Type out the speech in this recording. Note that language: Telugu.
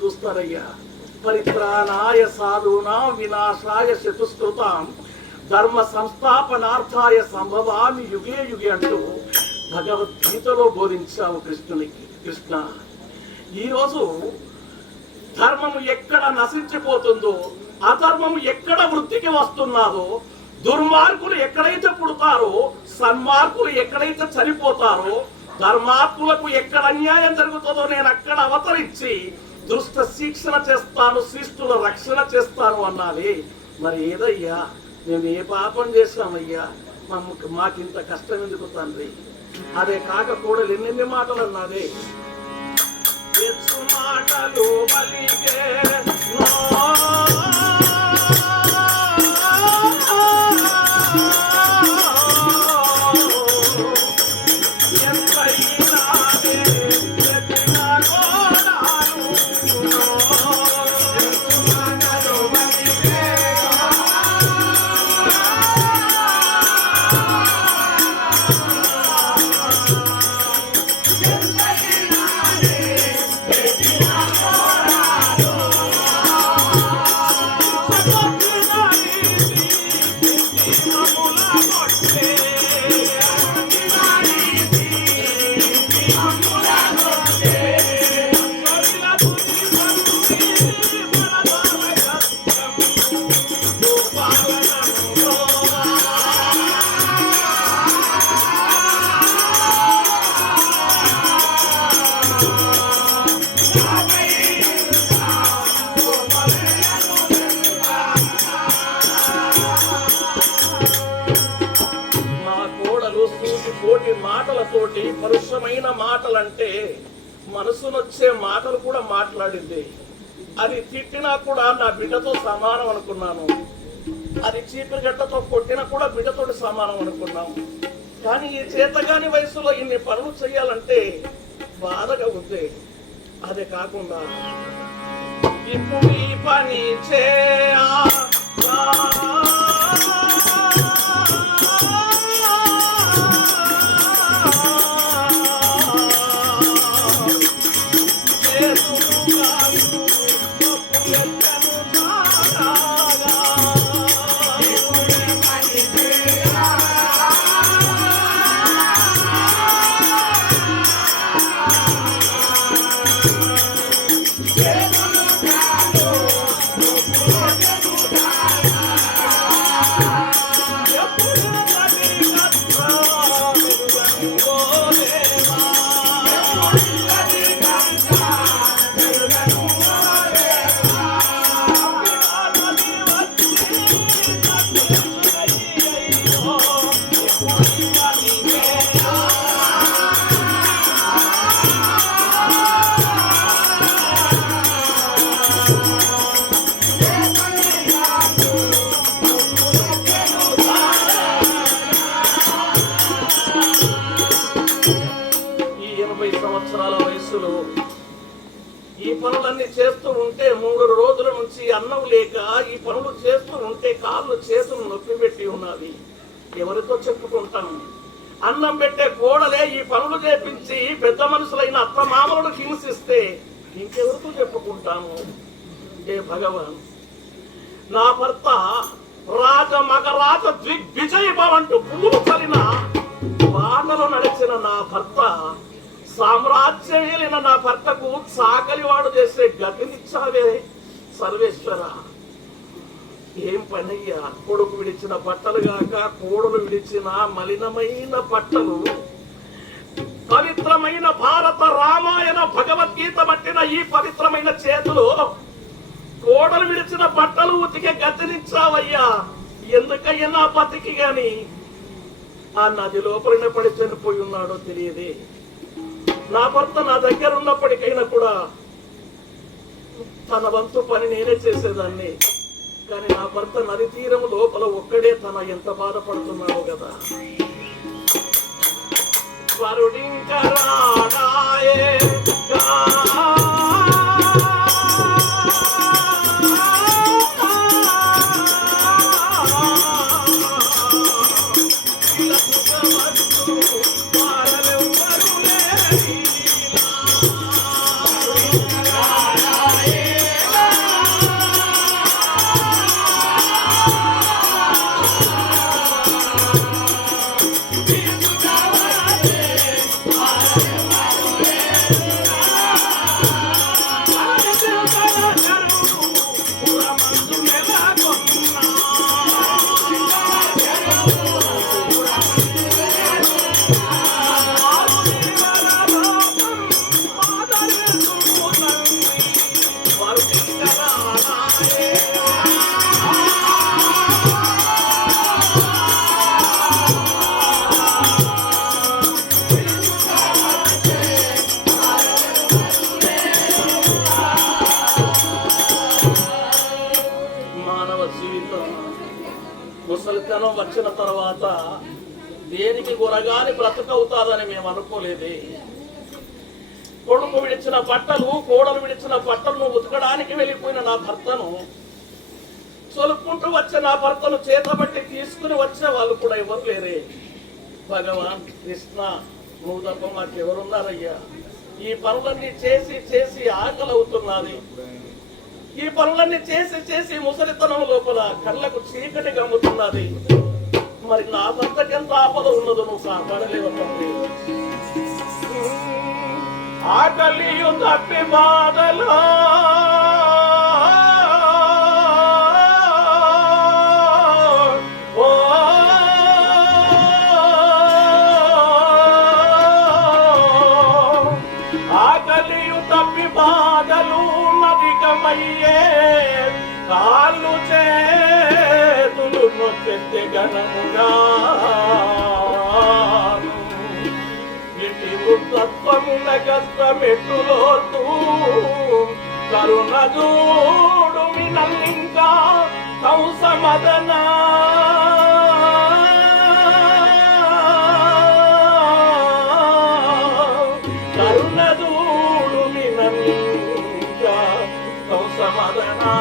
చూస్తారయ్యా. పరిత్రాణాయ సాధూనాం వినాశాయ చతుష్కృతాం ధర్మ సంస్థాపనార్థాయ సంభవామి యుగే యుగే అంటూ భగవద్గీతలో బోధించావు కృష్ణునికి. కృష్ణ, ఈరోజు ధర్మము ఎక్కడ నశించిపోతుందో, అధర్మము ఎక్కడ వృద్ధికి వస్తున్నారో, దుర్మార్గులు ఎక్కడైతే పుడతారో, సన్మార్గులు ఎక్కడైతే చనిపోతారో, ధర్మాత్ములకు ఎక్కడ అన్యాయం జరుగుతుందో నేను అక్కడ అవతరించి దుష్ట శిక్షణ చేస్తాను, శిష్టుల రక్షణ చేస్తాను అన్నాలి. మరి ఏదయ్యా, మేము ఏ పాపం చేశామయ్యా? మాకింత కష్టం ఎందుకు తండ్రి? అదే కాక కూడా ఎన్నెన్ని మాటలు అన్నాదే. మాటలు బలిగే మాటలతోటి పరుషమైన మాటలంటే మనసునొచ్చే మాటలు కూడా మాట్లాడింది. అది తిట్టినా కూడా నా బిడ్డతో సమానం అనుకున్నాను, అది చీపురు గడ్డతో కొట్టినా కూడా బిడ్డతోటి సమానం అనుకున్నాము. కానీ ఈ చేతగాని వయసులో ఇన్ని పనులు చేయాలంటే బాధగా ఉంది. అదే కాకుండా ఇప్పుడు ఈ పని ఈ పనులన్నీ చేస్తూ ఉంటే 3 రోజుల నుంచి అన్నం లేక ఈ పనులు చేస్తూ ఉంటే కాళ్ళు చేతులు నొప్పి పెట్టి ఉన్నది. ఎవరితో చెప్పుకుంటాము? అన్నం పెట్టే కోడలే ఈ పనులు చేపించి పెద్ద మనుషులైన అత్త మామలను హింసిస్తే ఇంకెవరితో చెప్పుకుంటాము? ఏ భగవాన్, నా భర్త రాజ మగరాజ దిగ్విజయ భవంటూ పూలు చలిన బాణలో నడిచిన నా భర్త, సామ్రాజ్యం ఏలిన నా భర్తకు చాకలివాడు చేసే గతినిచ్చావే సర్వేశ్వర. ఏం పనయ్యా? కొడుకు విడిచిన బట్టలు గాక కోడలు విడిచిన మలినమైన బట్టలు, పవిత్రమైన భారత రామాయణ భగవద్గీత పట్టిన ఈ పవిత్రమైన చేతులు కోడలు విడిచిన బట్టలు ఉతికే గతినిచ్చావయ్యా. ఎందుకయ్యా నా బతికి గాని ఆ నది లోపలనే పడి చనిపోయి ఉన్నాడో తెలియదే. నా భర్త నా దగ్గర ఉన్నప్పటికైనా కూడా తన వంతు పని నేనే చేసేదాన్ని. కానీ నా భర్త నది తీరం లోపల ఒక్కడే తన ఎంత బాధపడుతున్నాడో కదా. ముసలితనం వచ్చిన తర్వాత దేనికి గురగాని బ్రతకవుతాదని మేము అనుకోలేదే. కొడుకు విడిచిన బట్టలు, కోడలు విడిచిన బట్టలను ఉతకడానికి వెళ్ళిపోయిన నా భర్తను, చొలుపుకుంటూ వచ్చే నా భర్తను చేతబట్టి తీసుకుని వచ్చే వాళ్ళు కూడా ఎవరు లేరే. భగవాన్ కృష్ణ, నువ్వు తప్ప మాకెవరున్నారయ్యా? ఈ పనులన్నీ చేసి చేసి ఆకలి అవుతున్నది. ఈ పనులన్నీ చేసి చేసి ముసలితనం లోపల కళ్ళకు చీకటి గమ్ముతున్నది. మరి నా భర్తకి ఎంత ఆపద ఉన్నదో నువ్వు కాపాడలేవు తండ్రి. ఆకలియు తప్పి బాధలో బాధలు అధికమయ్యే, కాళ్ళు చేతులు నొక్కెత్తి గణముగా ఇటి వృద్ధత్వమున కష్టమెట్టులోతూ కరుణ చూడు మినల్లింకా కంసమదనా. సమాధానా